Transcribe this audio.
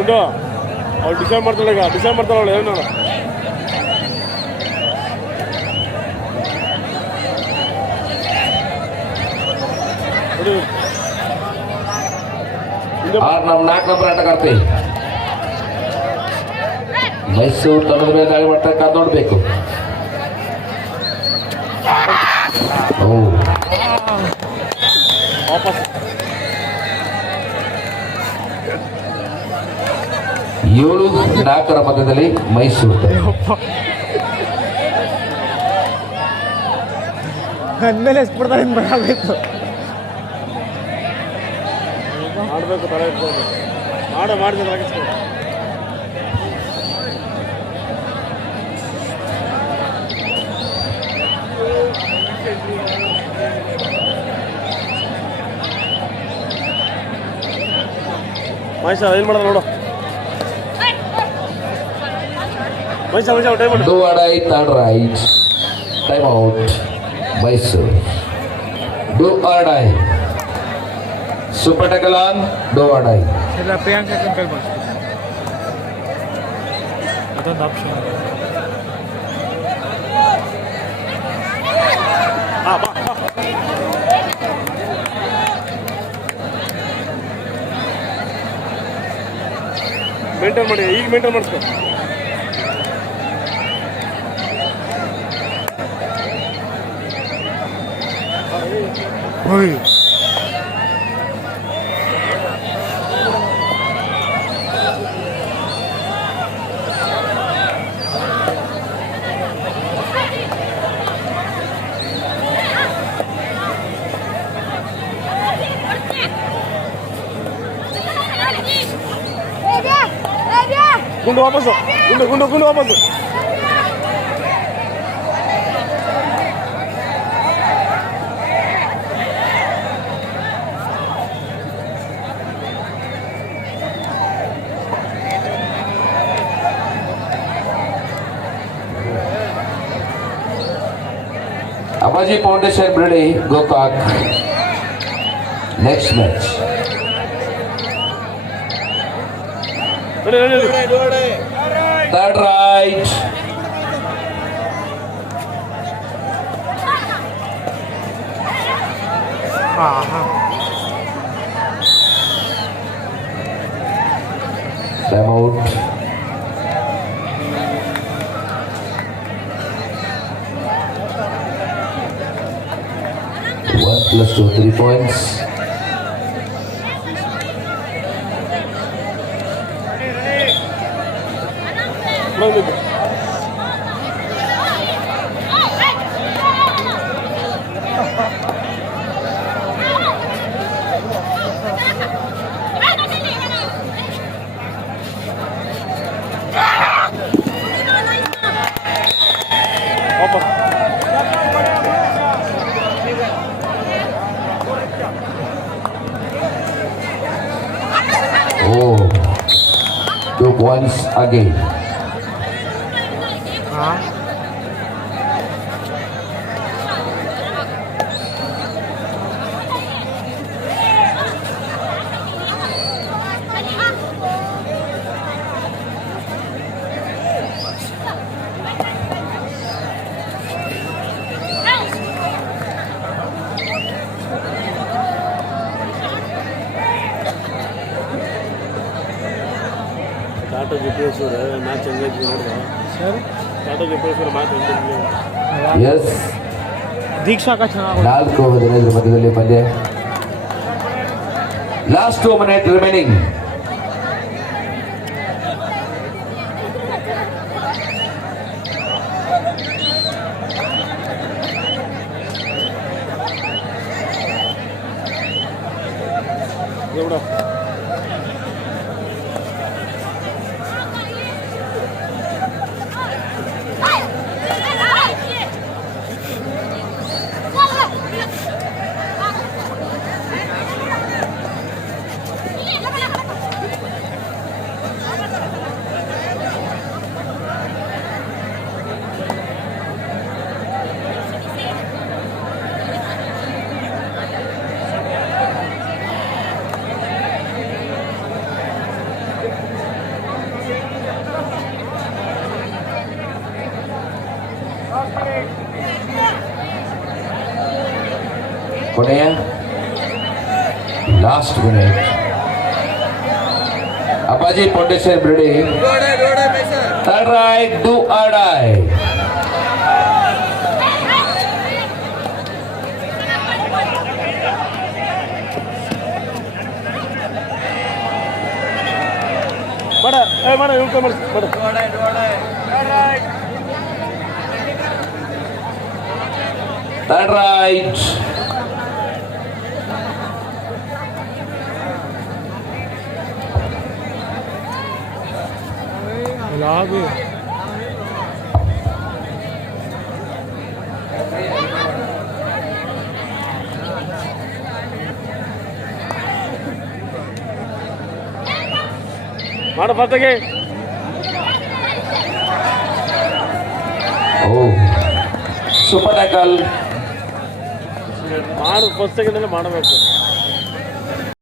ಗುಂಡು ಅವ್ಳು ಡಿಸೈಡ್ ಮಾಡ್ತಾಳೆ ಈಗ ಡಿಸೈಡ್ ಮಾಡ್ತಾಳೆ ಅವಳು ಏನು ನಮ್ಮ 4 ನಂಬರ್ ಆಟಗಾರ್ತಿ ಮೈಸೂರು ತಂಡದ ಮೇಲೆ ದಾಳಿ ಮಾಡ್ತಕ್ಕ ನೋಡ್ಬೇಕು. ವಾಪಸ್ 7-4 ಮಧ್ಯದಲ್ಲಿ ಮೈಸೂರು ಅಂದಮೇಲೆ ಎಸ್ಬಿಡ್ತಾರೆ ಬರಬೇಕು ಮಾಡಬೇಕು ತಲೆ ಇಟ್ಕೊಂಡು ಮಾಡಿದ್ರೆ ಆಗಿಸ್ಕೊಂಡು ಮಹೇಶ ಏನು ಮಾಡೋದು ನೋಡು Mahesh time Do or die, third right. Time out. Mysore. Do or die. Super tackle on. Do or die. ಇಲ್ಲ ಪ್ರಿಯಾಂಕಾ ಕೈ ಮಾಡಿಸ್ತೀವಿ ಅದೊಂದು ಆಪ್ಷನ್. ಹಾಂ ಬಾ ಮೇಂಟೈನ್ ಮಾಡಿ ಈಗ ಮೇಂಟೈನ್ ಮಾಡಿಸ್ಕೊ ಹೋಯ್ ಗುಂಡು ವಾಪಸ್ಸು ಗುಂಡು ವಾಪಸ್ಸು Abaji Foundation Brady Gokak. Next match. Third right. Time out. One plus 2, 3 points. Oh, 2 points again. Tata GPS match ಹೆಂಗೈತಿ ನೋಡಿದ ಸರ್ ಟಾಟಾ GPS ಮ್ಯಾಚ್ ಹೆಂಗಿದ್ವಿ Yes. ದೀಕ್ಷಾ ಕಾ ಚೆನ್ನಾಗಿ 4-15 ಮಧ್ಯದಲ್ಲಿ ಪಂದ್ಯ. Last 2 minutes remaining. ಕೊನೆಯ ಲಾಸ್ಟ್ ಮಿನಿಟ್. ಅಪ್ಪಾಜಿ ಫೌಂಡೇಶನ್ ಬಿಡಿ. Third right, do or die. ಮಾಡ ಮಾಡ ಇಳ್ಕೊ ಮಾಡ ಥರ್ಡ್ ರೈಟ್. ಲಾಭ ಮಾಡ ಫಾಸ್ಟಾಗಿ. ಓ ಸೂಪರ್ ಟ್ಯಾಕಲ್. ಮಾಡು ಫಸ್ಟ್ ಸೆಕೆಂಡಲ್ಲಿ ಮಾಡಬೇಕು.